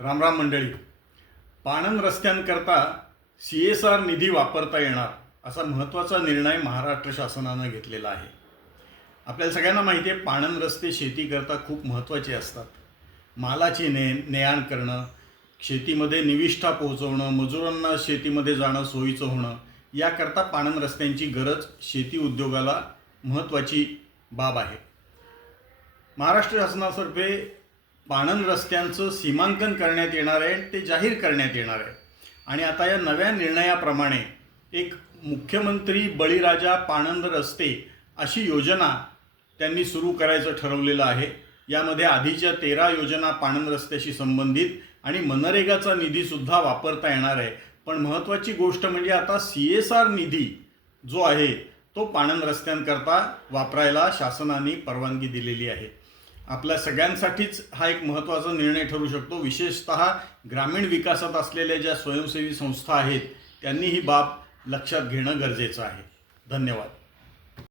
रामराम मंडळी. पाणंद रस्त्यांकरता CSR निधी वापरता येणार असा महत्त्वाचा निर्णय महाराष्ट्र शासनानं घेतलेला आहे. आपल्याला सगळ्यांना माहिती आहे, पाणंद रस्ते शेतीकरता खूप महत्त्वाचे असतात. मालाची ने-आण करणं, शेतीमध्ये निविष्ठा पोहोचवणं, मजुरांना शेतीमध्ये जाणं सोयीचं होणं, याकरता पाणंद रस्त्यांची गरज शेती उद्योगाला महत्त्वाची बाब आहे. महाराष्ट्र शासनातर्फे पाणंद रस्त्यांचं सीमांकन करण्यात येणार आहे, ते जाहीर करण्यात येणार आहे. आणि आता या नव्या निर्णयाप्रमाणे एक मुख्यमंत्री बळीराजा पाणंद रस्ते अशी योजना त्यांनी सुरू करायचं ठरवलेलं आहे. यामध्ये आधीच्या 13 योजना पाणंद रस्त्याशी संबंधित आणि मनरेगाचा निधीसुद्धा वापरता येणार आहे. पण महत्त्वाची गोष्ट म्हणजे आता CSR निधी जो आहे तो पाणंद रस्त्यांकरता वापरायला शासनाने परवानगी दिलेली आहे. आपल्या सगळ्यांसाठीच हा एक महत्त्वाचा निर्णय ठरू शकतो. विशेषतः ग्रामीण विकासात असलेल्या ज्या स्वयंसेवी संस्था आहेत त्यांनी ही बाब लक्षात घेणं गरजेचं आहे. धन्यवाद.